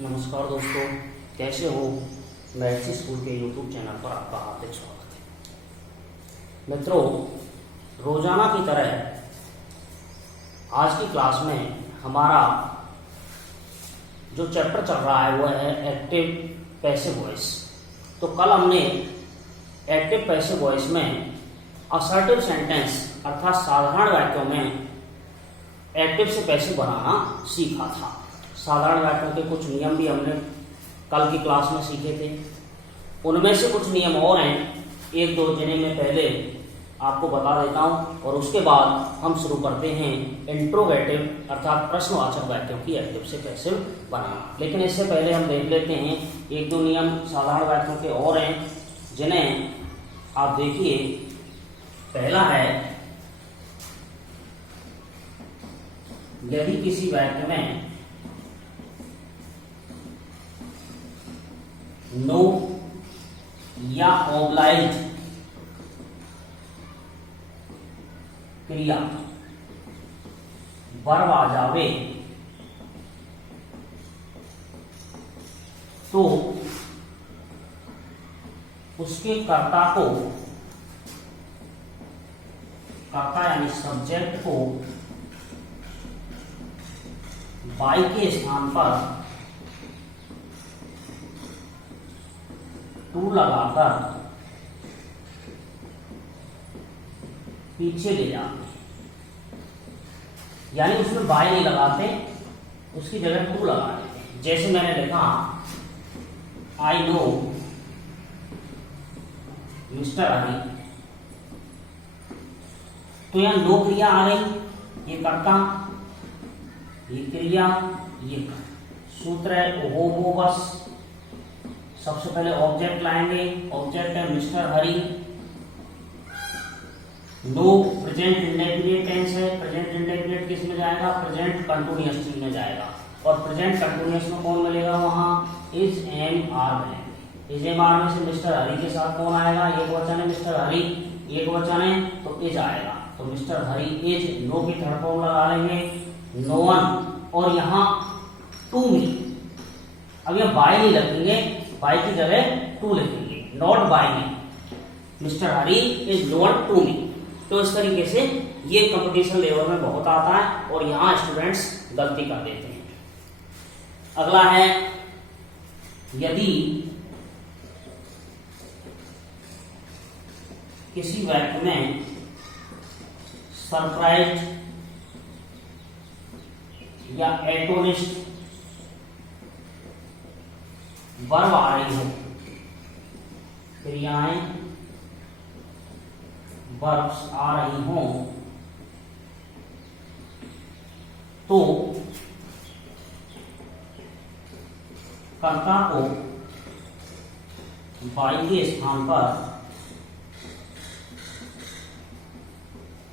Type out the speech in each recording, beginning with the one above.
नमस्कार दोस्तों, कैसे हो। मैथ्स स्कूल के यूट्यूब चैनल पर आपका हार्दिक स्वागत है। मित्रों, रोजाना की तरह आज की क्लास में हमारा जो चैप्टर चल रहा है वह है एक्टिव पैसिव वॉइस। तो कल हमने एक्टिव पैसिव वॉइस में असर्टिव सेंटेंस अर्थात साधारण वाक्यों में एक्टिव से पैसिव बनाना सीखा था। साधारण वाक्यों के कुछ नियम भी हमने कल की क्लास में सीखे थे। उनमें से कुछ नियम और हैं, एक दो जिन्हें मैं पहले आपको बता देता हूं और उसके बाद हम शुरू करते हैं इंट्रोगेटिव अर्थात प्रश्नवाचक वाक्यों की एक्टिव से पैसिव बनाना। लेकिन इससे पहले हम देख लेते हैं एक दो नियम साधारण वाक्यों के और हैं जिन्हें आप देखिए। पहला है, यदि किसी वाक्य में नो या ऑब्लाइज क्रिया वर्ब आ जावे तो उसके कर्ता यानी सब्जेक्ट को बाई के स्थान पर टू लगाकर पीछे ले जाते, यानी उसमें बाय नहीं लगाते, उसकी जगह टू लगा देते हैं। जैसे मैंने लिखा आई नो मिस्टर हरी, तो यहां नो क्रिया आ गई, ये कर्ता, ये क्रिया, ये सूत्र है हो बस। सबसे पहले ऑब्जेक्ट लाएंगे, ऑब्जेक्ट है मिस्टर हरी। नो प्रेजेंट इंडेफिनिट टेंस है, प्रेजेंट इंडेफिनिट किस में जाएगा, प्रेजेंट कंटिन्यूअस टेंस में जाएगा। और प्रेजेंट कंटिन्यूअस में कौन मिलेगा, वहां इज एम आर मिलेंगे। इज एम आर में से मिस्टर हरी के साथ कौन आएगा, एक वचन है मिस्टर हरी, एक वचन है तो इज आएगा। तो मिस्टर हरी इज, नो की थर्ड फॉर्म लगा लेंगे नो वन, और यहाँ टू मी। अब यहाँ बाय नहीं लगेंगे, बाय की जगह टू लिखेंगे, not by me, mister Hari is not to me. तो इस तरीके से ये कंपटीशन लेवल में बहुत आता है और यहाँ स्टूडेंट्स गलती कर देते हैं। अगला है, यदि किसी वाक्य में सरप्राइज या एटोनिस्ट वर्ब आ रही हो, क्रियाएं वर्ब्स आ रही हो, तो कर्ता को बाई के स्थान पर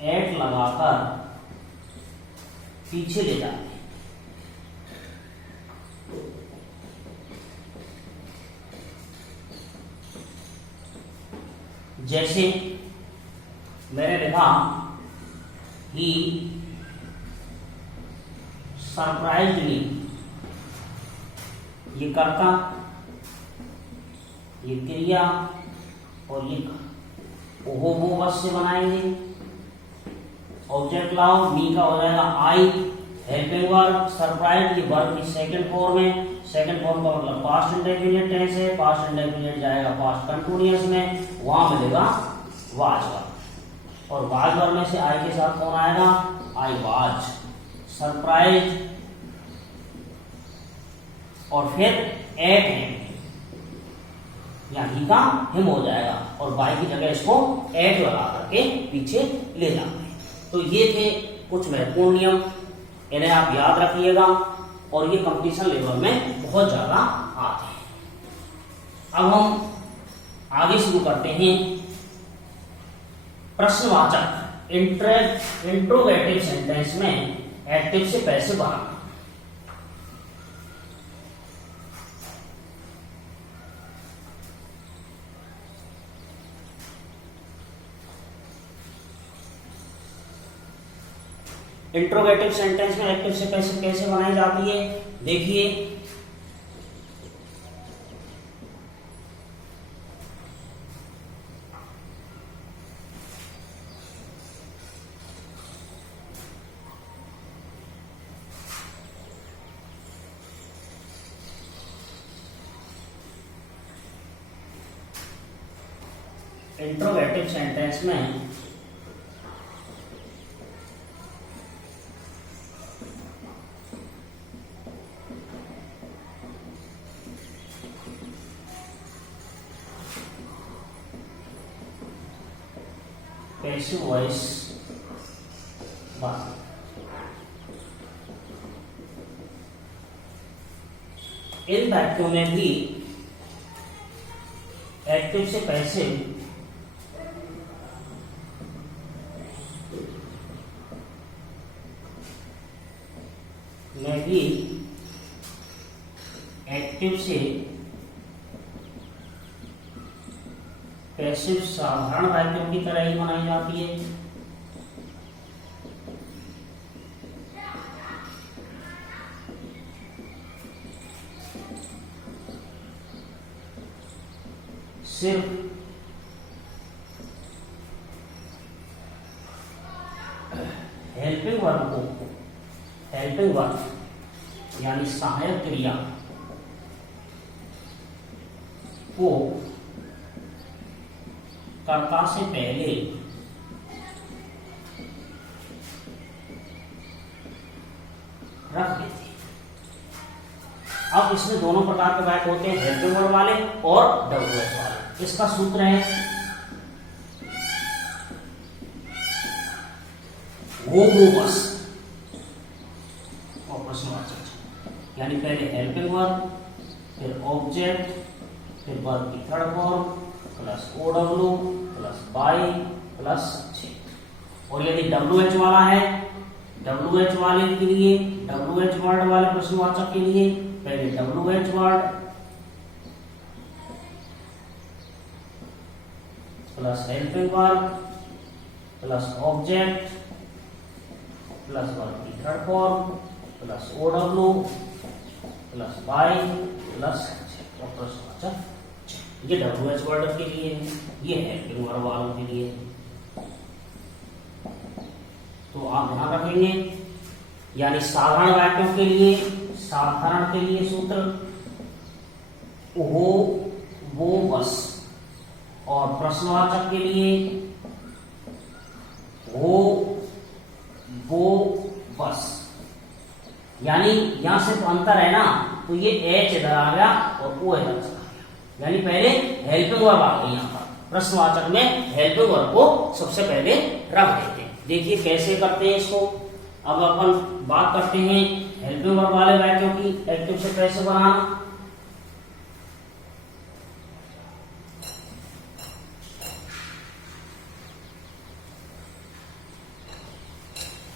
एट लगाकर पीछे ले जाते हैं। जैसे मैंने लिखा ही सरप्राइज्ड मी, ये कर्ता, ये क्रिया और ये वो बस से बनाएंगे। ऑब्जेक्ट लाओ, मी का हो जाएगा आई, हेल्पिंग वर्ब, सरप्राइज ये वर्ब की सेकंड फॉर्म है। सेकंड फॉर्म का मतलब पास्ट इंडेफिनिट टेंस है, पास्ट इंडेफिनिट जाएगा पास्ट कंटिन्यूअस में, वहां मिलेगा वाज वर्ब। और वाज वर्ब में से आई के साथ कौन आएगा, आई वाज, सरप्राइज और फिर एट है, यहां का हिम हो जाएगा और बाई की जगह इसको एट लगा करके पीछे ले जाते हैं। तो ये थे कुछ महत्वपूर्ण नियम, इन्हें आप याद रखिएगा और ये कंपटीशन लेवल में बहुत ज्यादा आते हैं। अब हम आगे शुरू करते हैं प्रश्नवाचक इंट्रोगेटिव सेंटेंस में एक्टिव से पैसिव बनाना। इंट्रोगेटिव सेंटेंस में एक्टिव से पैसिव कैसे बनाई जाती है, देखिए। इंट्रोगेटिव सेंटेंस में पैसिव वॉइस बात, इन वाक्यों में भी एक्टिव से पैसिव में भी एक्टिव से पैसिव साधारण वाक्यों की तरह ही बनाई जाती है। सिर्फ हेल्पिंग वर्ब यानी सहायक क्रिया को कर्ता से पहले रख देते हैं। अब इसमें दोनों प्रकार के वाक्य होते हैं, हेल्पिंग वर्ब वाले और डब्ल्यूएच वाले। इसका सूत्र है वो बस और प्रश्नवाचक, यानी पहले हेल्पिंग वर्ब, फिर ऑब्जेक्ट, फिर वर्ब की third form plus OW plus by plus subject. और यदि WH वाला है, WH वाले के लिए, WH वर्ड वाले प्रश्नवाचक के लिए पहले WH word plus helping verb plus object plus verb की third form plus OW plus by plus subject और प्रश्नवाचक। ये WH वर्ड के लिए है, ये हेल्पिंग वर्ब वालों के लिए है। तो आप ध्यान रखेंगे, यानी साधारण वाक्यों के लिए, साधारण के लिए सूत्र वो बस, और प्रश्नवाचक के लिए वो बस। यानी यहां सिर्फ अंतर है ना, तो ये H इधर आ गया और O इधर चला गया, यानी पहले हेल्पिंग वर्ब आ गई। यहाँ पर प्रश्नवाचक में हेल्पिंग वर्ब को सबसे पहले रख देते हैं। देखिए कैसे करते हैं इसको। अब अपन बात करते हैं हेल्पिंग वर्ब वाले वाक्यों की, एक्टिव से कैसे बनाना।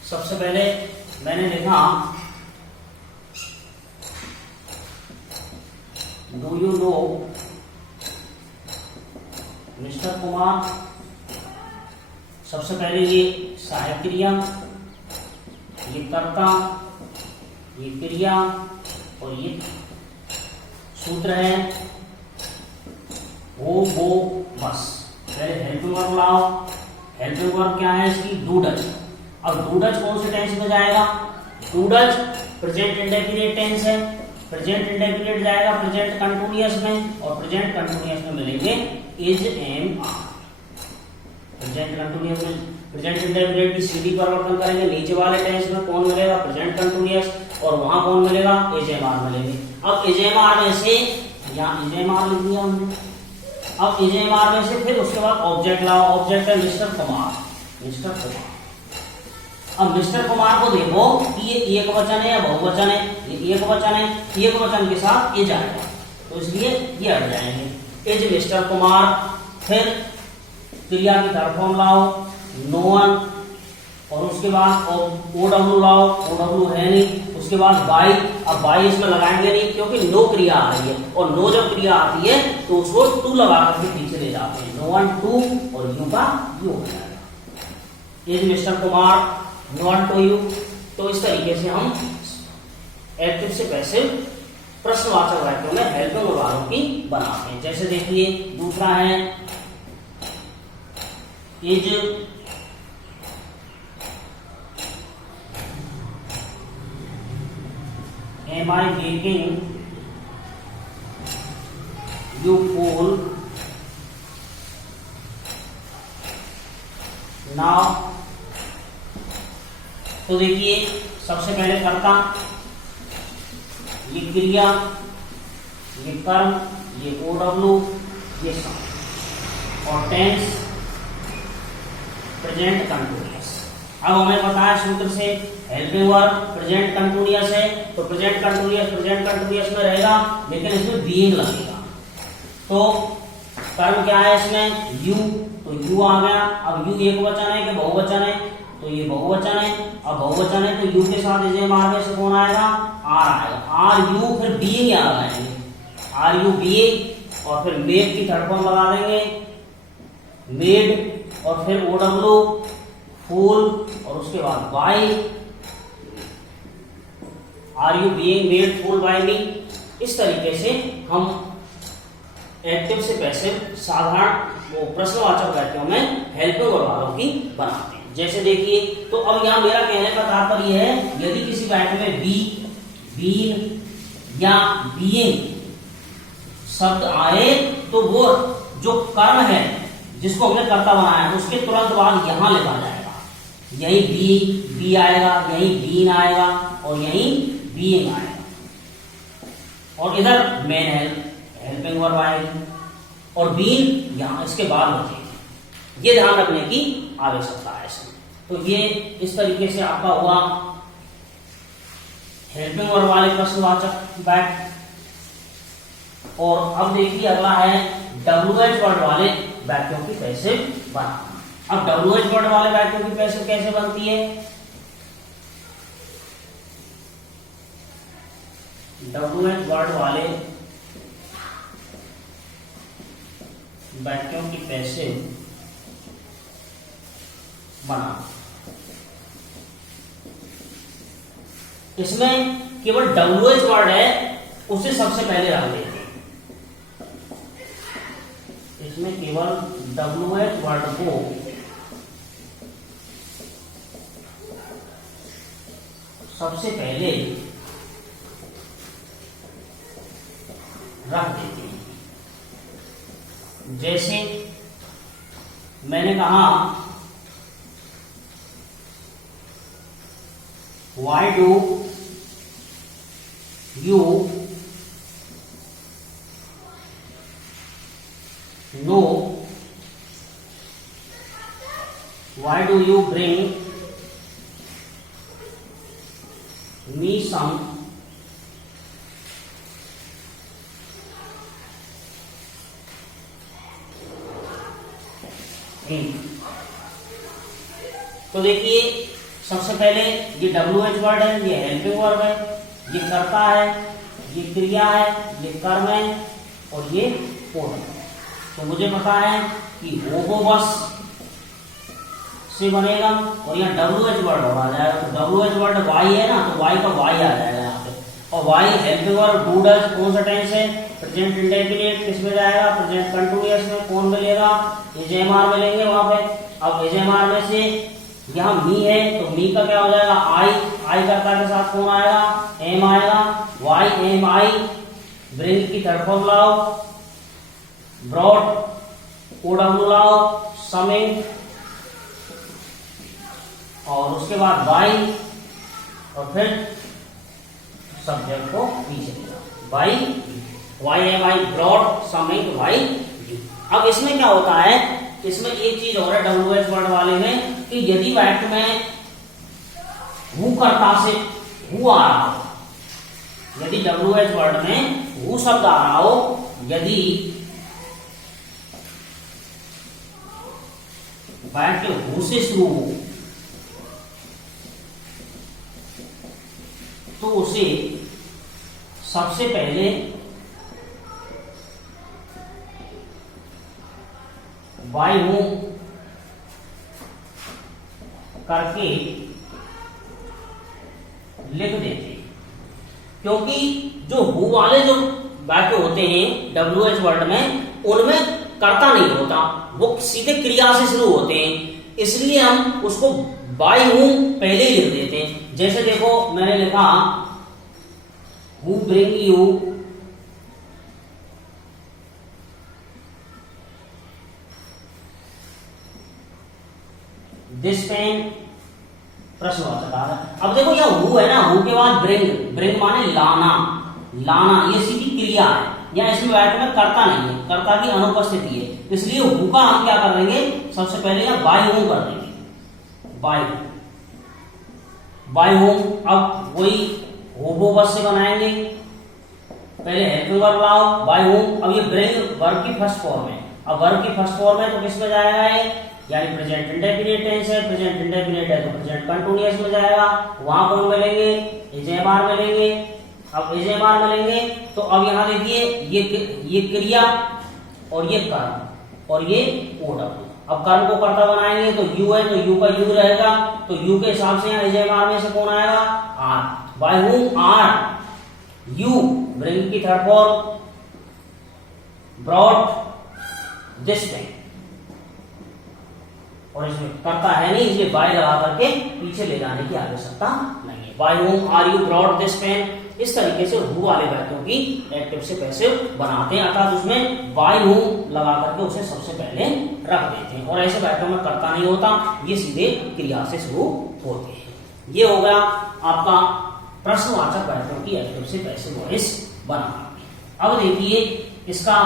सबसे पहले मैंने लिखा do you know mister Kumar. सबसे पहले ये सहायक क्रिया, ये कर्ता, ये क्रिया और ये सूत्र है वो बस। पहले हेल्पिंग वर्ब लाओ। हेल्पिंग वर्ब क्या है इसकी, डू डज। अब डू डज कौन से टेंस में जाएगा, do does present indefinite tense है, प्रेजेंट इंडेफिनिट जाएगा प्रेजेंट कंटिन्यूअस में, और प्रेजेंट कंटिन्यूअस में मिलेंगे is am are. Present continuous में प्रेजेंट इंडेफिनिट की सीधी परिवर्तन करेंगे, नीचे वाले टेंस में कौन मिलेगा, प्रेजेंट कंटिन्यूअस, और वहां कौन मिलेगा, इज एम आर मिलेंगे। अब इज एम आर में से, यहाँ इज एम आर लिख दिया हमने। अब इज एम आर में से फिर उसके बाद ऑब्जेक्ट लाओ। ऑब्जेक्ट है मिस्टर कुमार, मिस्टर कुमार। अब मिस्टर कुमार को देखो कि ये एक वचन है या बहुवचन है, ये एक वचन है, एक वचन के साथ इज आएगा, तो इसलिए ये हट जाएंगे, इज मिस्टर कुमार। फिर क्रिया की थर्ड फॉर्म लाओ, नो वन, और उसके बाद OW लाओ, OW है नहीं, उसके बाद बाई। अब बाई इसमें लगाएंगे नहीं क्योंकि नो क्रिया आ रही है, और नो जब क्रिया आती है तो उसको टू लगा करके पीछे ले जाते हैं, नो वन टू, और यू का यू हो जाएगा। Is mister Kumar. Not to you. तो इस तरीके से हम एक्टिव से पैसिव प्रश्नवाचक वाक्यों में हेल्पिंग वालों की बनाते हैं। जैसे देखिए दूसरा है is am I making you fool now. तो देखिए सबसे पहले कर्ता, ये क्रिया, ये कर्म, ये OW, ये सम और टेंस प्रेजेंट कंटिन्यूअस। अब हमें पता है सूत्र से हेल्पिंग वर्ब प्रेजेंट कंटिन्यूअस है, तो प्रेजेंट कंटिन्यूअस में रहेगा, लेकिन इसमें बीइंग लगेगा। तो कर्म क्या है इसमें? यू, तो यू आ गया। अब यू एक वचन है कि बहुवचन है? तो ये बहुवचन है। अब बहुवचन है तो यू के साथ इसे मारने से कौन आएगा? आर आएगा। आर यू फिर बीइंग आ जाएंगे, आर यू बीइंग, और फिर मेड की थर्ड फॉर्म लगा देंगे मेड, और फिर OW फूल, और उसके बाद by, are you being made fool by me. इस तरीके से हम एक्टिव से पैसिव साधारण वो प्रश्नवाचक वाक्यों में हेल्पिंग वालों की बनाते हैं। जैसे देखिए, तो अब यहां मेरा कहने का तात्पर्य है, यदि किसी वाक्य में बी, बीइंग या बीइंग शब्द आए तो वो जो कर्म है जिसको हमने कर्ता बनाया है उसके तुरंत बाद यहां लिखा जाएगा। यही बी आएगा, यही बीन आएगा, और यही बीइंग आएगा, और इधर मेन हेल्पिंग वर्ब आएगी, और बीन यहां इसके बाद बचेगी। ये ध्यान रखने की आवश्यकता है इसमें। तो ये इस तरीके से आपका हुआ हेल्पिंग वर्ब वाले प्रश्नवाचक वाक्य। और अब देखिए अगला है WH वर्ड वाले वाक्यों की पैसिव बनाना। अब WH वर्ड वाले वाक्यों की पैसिव कैसे बनती है? WH वर्ड वाले वाक्यों की पैसिव बनाना, इसमें केवल WH वर्ड है उसे सबसे पहले रख देते हैं। इसमें केवल WH वर्ड को सबसे पहले रख देते हैं। जैसे मैंने कहा why do you know, why do you bring me some ink। तो देखिए सबसे पहले ये WH वर्ड है, ये हेल्पिंग वर्ब है, ये कर्ता है, ये क्रिया है, ये कर्म है, और ये कोड है। तो मुझे पता है कि वो बस से बनेगा, और यहाँ WH वर्ड और आ जाएगा। तो WH वर्ड वाई है ना, तो वाई का वाई आ जाएगा यहाँ पे, और why helping verb do does कौन सा टेंस है? Present indefinite. किस में जाएगा? प्रेजेंट कंटिन्यूअस में। कौन मिलेगा? एजेएमआर मिलेंगे वहां पे। अब एजेएमआर में से यहाँ मी है, तो मी का क्या हो जाएगा? आई कर्ता के साथ कौन आएगा? एम आएगा। वाई एम आई, ब्रिंग की थर्ड फॉर्म लाओ, ब्रॉड OW लाओ, समिंग, और उसके बाद बाई, और फिर सब्जेक्ट को पीछे लिया by, why am I broad, something, why. अब इसमें क्या होता है? इसमें एक चीज और है WH वर्ड वाले में, कि यदि वाक्य में हु कर्ता से हु आ रहा हो, यदि WH वर्ड में हु शब्द आ रहा हो, यदि वाक्य हु से शुरू हो, तो उसे सबसे पहले बाय हूं करके लिख देते हैं, क्योंकि जो हु वाले जो वाक्य होते हैं WH वर्ड में, उनमें कर्ता नहीं होता, वो सीधे क्रिया से शुरू होते हैं, इसलिए हम उसको बाय हूं पहले ही लिख देते हैं। जैसे देखो मैंने लिखा who bring you this pen, प्रश्नवाचक आ रहा है। अब देखो यह हु है ना, हु के बाद ब्रिंग, ब्रिंग माने लाना, लाना ये सीधी क्रिया है, या इसमें वाक्य में कर्ता नहीं है, कर्ता की अनुपस्थिति है, इसलिए हु का हम क्या कर देंगे, सबसे पहले यह बाय हूं कर देंगे, बाय होम। अब वही होबो बस से बनाएंगे, पहले हेल्पिंग वर्ब लाओ, बाय होम। अब ये ब्रिंग वर्ब की फर्स्ट फॉर्म है, अब वर्ब की फर्स्ट फॉर्म है तो किस में जाएगा ये, यानी प्रेजेंट इंडेफिनिट टेंस है, प्रेजेंट इंडेफिनिट है तो प्रेजेंट कंटीन्यूअस में जाएगा, वहां कौन मिलेंगे, इजेमार मिलेंगे। अब इजेमार मिलेंगे तो अब यहां देखिए ये क्रिया और ये कर्म और ये ओडर। अब कर्म को कर्ता बनाएंगे तो यू है तो यू का यू रहेगा, तो यू के हिसाब से यहाँ इजेमार में से कौन आएगा, are. By whom are you bring की third form brought this pen, और इसमें कर्ता है नहीं इसलिए बाय लगा करके पीछे ले जाने की आवश्यकता नहीं है। By whom are you brought this pen, इस तरीके से हु वाले वाक्यों की एक्टिव से पैसिव बनाते हैं, अर्थात उसमें बाय हूं लगा करके उसे सबसे पहले रख देते हैं, और ऐसे वाक्यों में कर्ता नहीं होता, ये सीधे क्रिया से शुरू होते हैं। ये हो गया आपका प्रश्नवाचक वाक्यों की एक्टिव से पैसिव वॉइस बनाना। अब देखिए इसका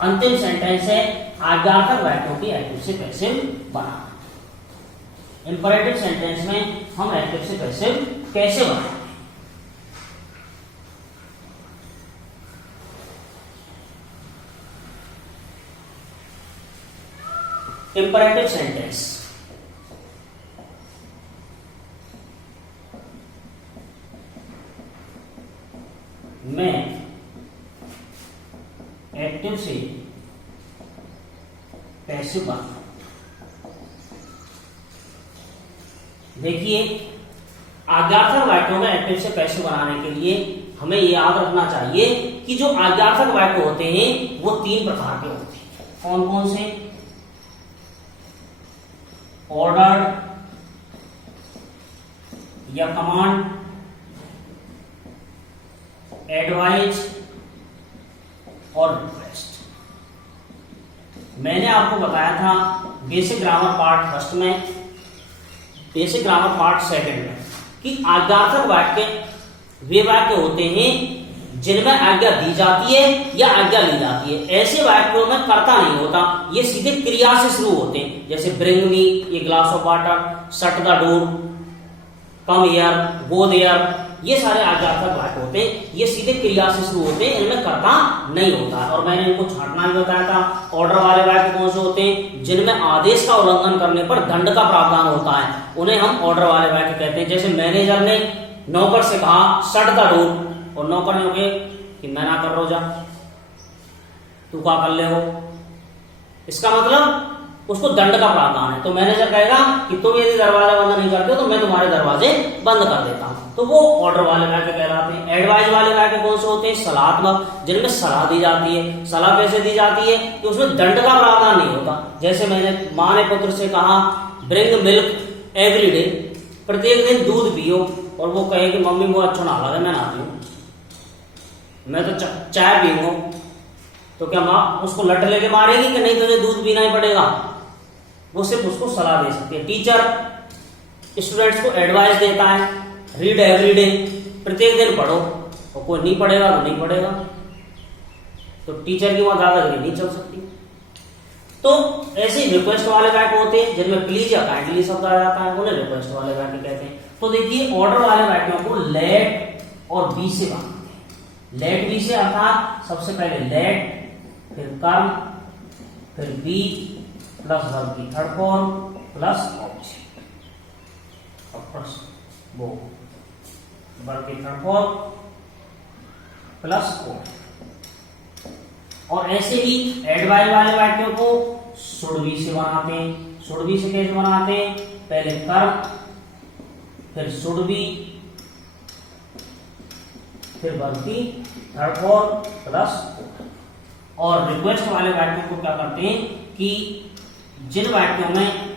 अंतिम सेंटेंस है आज्ञार्थक वाक्यों की एक्टिव से पैसिव बनाना। इंपरेटिव सेंटेंस में हम एक्टिव से पैसिव कैसे बनाएं? इंपरेटिव सेंटेंस में एक्टिव से पैसिव बनाना। देखिए आज्ञार्थक वाक्यों में एक्टिव से पैसिव बनाने के लिए हमें यह याद रखना चाहिए कि जो आज्ञार्थक वाक्य होते हैं वो तीन प्रकार के होते हैं। कौन कौन से? ऑर्डर या कमांड, एडवाइज और रिक्वेस्ट। मैंने आपको बताया था बेसिक ग्रामर पार्ट फर्स्ट में, बेसिक ग्रामर पार्ट सेकंड में कि आज्ञार्थक वाक्य वे वाक्य होते हैं जिनमें आज्ञा दी जाती है या आज्ञा ली जाती है। ऐसे वाक्यों में कर्ता नहीं होता, ये सीधे क्रिया से शुरू होते हैं, जैसे bring me a glass of water, shut the door, come here, go there, ये सारे आज्ञार्थक वाक्य होते हैं, ये सीधे क्रिया से शुरू होते हैं, इनमें कर्ता नहीं होता। और मैंने इनको छांटना भी बताया था। ऑर्डर वाले वाक्य कौन से होते हैं? जिनमें आदेश का उल्लंघन करने पर दंड का प्रावधान होता है, उन्हें हम ऑर्डर वाले वाक्य कहते हैं। जैसे मैनेजर ने नौकर से कहा शट द डोर, और नौकर ने कहे कि मैं ना कर रहा, जा तू क्या कर ले हो, इसका मतलब उसको दंड का प्रावधान है। तो मैनेजर कहेगा कि तुम यदि दरवाजा बंद नहीं करते हो तो मैं तुम्हारे दरवाजे बंद कर देता हूं, तो वो ऑर्डर वाले वाक्य कहलाते हैं। एडवाइज वाले वाक्य कौन से होते हैं? सलाहात्मक, जिनमें सलाह दी जाती है। सलाह कैसे दी जाती है कि उसमें दंड का प्रावधान नहीं होता। जैसे मैंने माँ ने पुत्र से कहा ब्रिंग मिल्क एवरी डे, प्रत्येक दिन दूध पियो, और वो कहे कि मम्मी वो अच्छा ना लगे मैं ना पीऊं, मैं तो चाय पीऊंगा, तो क्या माँ उसको लट लेके मारेगी कि नहीं तुझे दूध पीना ही पड़ेगा? वो सिर्फ उसको सलाह दे सकती है। टीचर स्टूडेंट्स को एडवाइस देता है रीड एवरी डे, प्रत्येक दिन पढ़ो, और कोई नहीं पढ़ेगा तो नहीं पढ़ेगा, तो टीचर की वहां दादागिरी नहीं चल सकती। तो ऐसे रिक्वेस्ट वाले वाक्य होते हैं जिनमें प्लीज या काइंडली शब्द आ जाता है, उन्हें रिक्वेस्ट वाले वाक्य कहते हैं। तो देखिए ऑर्डर वाले वाक्यों को लेट और बी से बांधते हैं। लेट बी से अर्थात सबसे पहले लेट, फिर कर्म, फिर बी प्लस वर्ब की थर्ड फॉर्म प्लस ऑब्जेक्ट, और वो वर्ब की थर्ड फॉर्म प्लस ऑब्जेक्ट। और ऐसे ही एडवाइज वाले वाक्यों को शुड बी से बनाते हैं। शुड बी से कैसे बनाते हैं? पहले कर्म, फिर शुड बी, फिर वर्बी थर्ड फॉर्म प्लस। और रिक्वेस्ट वाले वाक्यों को क्या करते हैं कि जिन वाक्यों में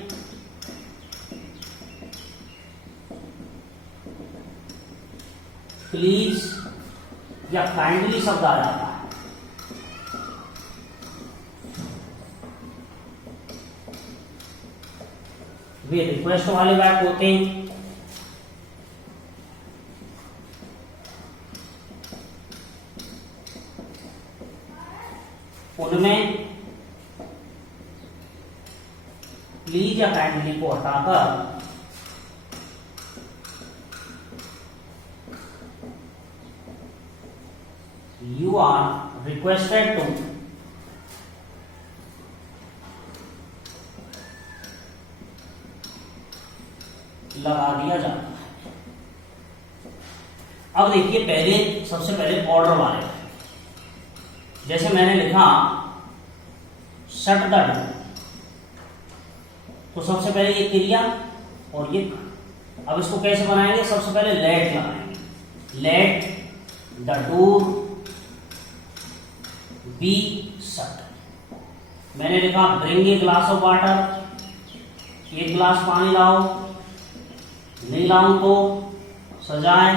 प्लीज या काइंडली शब्द आ जाता है, वे रिक्वेस्ट वाले वाक्य होते हैं। उनमें प्लीज या काइंडली को हटाकर यू आर रिक्वेस्टेड टू लगा दिया जाता है। अब देखिए पहले, सबसे पहले ऑर्डर वाले, जैसे मैंने लिखा शट द डोर, तो सबसे पहले ये क्रिया और ये। अब इसको कैसे बनाएंगे, सबसे पहले लेट लगाएंगे, let the door be shut. मैंने लिखा bring a glass of water, एक गिलास पानी लाओ, नहीं लाऊं तो सजाए,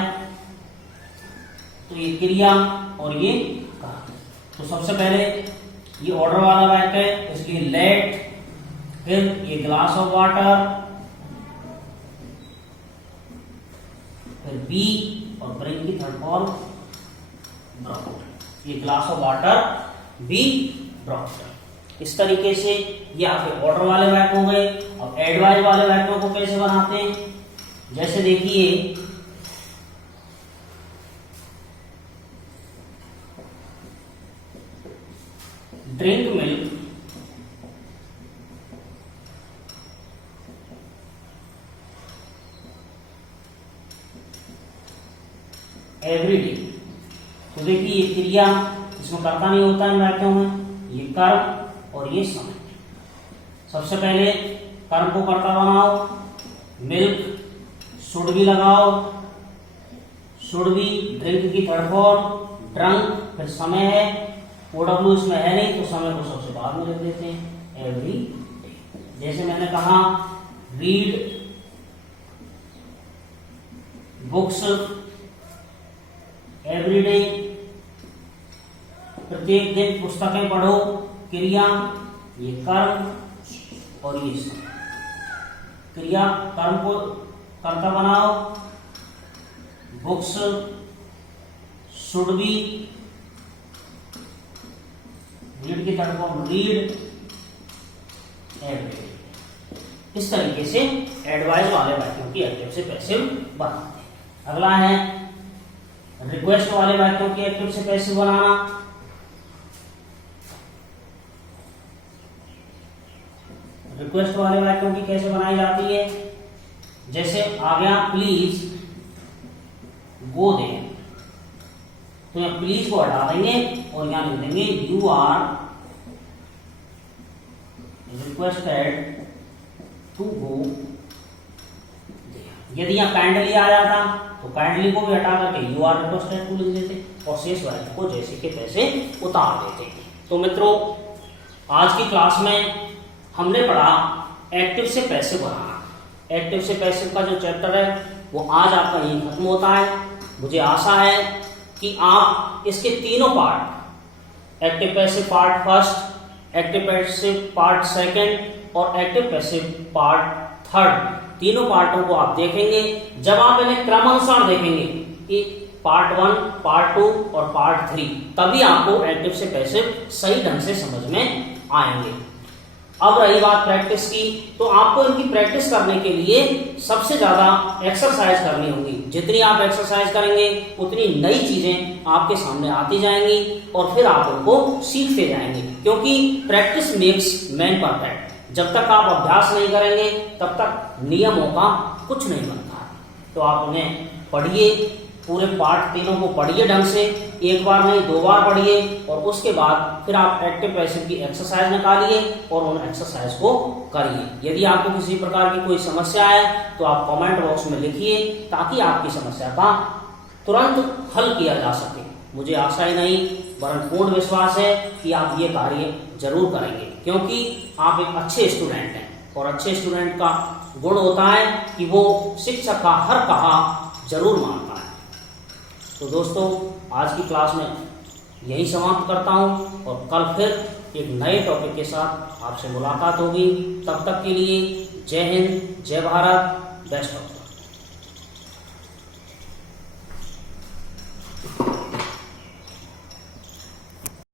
तो ये क्रिया और ये कार्य। तो सबसे पहले ये ऑर्डर वाला वाक्य है, इसलिए लेट, फिर ये ग्लास ऑफ वाटर, फिर बी और ब्रिंग की थर्ड फॉर्म ब्रॉट। ये glass of water be brought. इस तरीके से ये आपके ऑर्डर वाले वाक्य हो गए। अब एडवाइज वाले वाक्यों को कैसे बनाते हैं, जैसे देखिए ड्रिंक मिल्क एवरी डे। तो देखिए ये क्रिया, इसमें कर्ता नहीं होता इन वाक्यों में, ये कर्म और ये समय। सबसे पहले कर्म को कर्ता बनाओ, मिल्क शुड भी लगाओ, शुड भी ड्रिंक की थर्ड फॉर्म ड्रंक, फिर समय है, OW इसमें है नहीं तो समय को सबसे बाद में लिख देते हैं, एवरी डे। जैसे मैंने कहा रीड बुक्स एवरी डे, प्रत्येक दिन पुस्तकें पढ़ो, क्रिया ये कर्म और ये समय। क्रिया कर्म को कर्ता बनाओ, बुक्स शुड बी, रीड की थर्ड फॉर्म रीड एवरी। इस तरीके से एडवाइस वाले वाक्यों की एक्टिव से पैसिव बनाते हैं। अगला है रिक्वेस्ट वाले वाक्यों की एक्टिव से पैसिव बनाना। रिक्वेस्ट वाले वाक्यों की कैसे बनाई जाती है, जैसे आ गया प्लीज गो दे, तो यहाँ प्लीज को हटा देंगे और यहां लिख देंगे you are requested to go day. यदि यहाँ काइंडली आ जाता तो काइंडली को भी हटा करके यू आर रिक्वेस्टेड टू लिख देते और शेष वाक्य को जैसे के तैसे उतार देते। तो मित्रों आज की क्लास में हमने पढ़ा एक्टिव से पैसिव बनाना। एक्टिव से पैसिव का जो चैप्टर है वो आज आपका यही खत्म होता है। मुझे आशा है कि आप इसके तीनों part, active passive part first, active passive part second और एक्टिव पैसिव पार्ट थर्ड, तीनों पार्टों को आप देखेंगे। जब आप इन्हें क्रमानुसार देखेंगे कि पार्ट 1, पार्ट 2 और पार्ट 3, तभी आपको एक्टिव से पैसिव सही ढंग से समझ में आएंगे। अब रही बात प्रैक्टिस की, तो आपको इनकी प्रैक्टिस करने के लिए सबसे ज्यादा एक्सरसाइज करनी होगी। जितनी आप एक्सरसाइज करेंगे उतनी नई चीजें आपके सामने आती जाएंगी और फिर आप उनको सीखते जाएंगे, क्योंकि प्रैक्टिस मेक्स मैन परफेक्ट। जब तक आप अभ्यास नहीं करेंगे तब तक नियमों का कुछ नहीं बनता। तो आप उन्हें पढ़िए, पूरे पार्ट तीनों को पढ़िए ढंग से, एक बार नहीं 2 बार पढ़िए और उसके बाद फिर आप एक्टिव पैसिव की एक्सरसाइज निकालिए और उन एक्सरसाइज को करिए। यदि आपको किसी प्रकार की कोई समस्या है तो आप कमेंट बॉक्स में लिखिए, ताकि आपकी समस्या का तुरंत हल किया जा सके। मुझे आशा ही नहीं वरन पूर्ण विश्वास है कि आप ये कार्य जरूर करेंगे, क्योंकि आप एक अच्छे स्टूडेंट हैं और अच्छे स्टूडेंट का गुण होता है कि वो शिक्षक का हर कहा जरूर मानता है। तो दोस्तों आज की क्लास में यही समाप्त करता हूँ और कल फिर एक नए टॉपिक के साथ आपसे मुलाकात होगी। तब तक के लिए जय हिंद, जय भारत, बेस्ट ऑफ।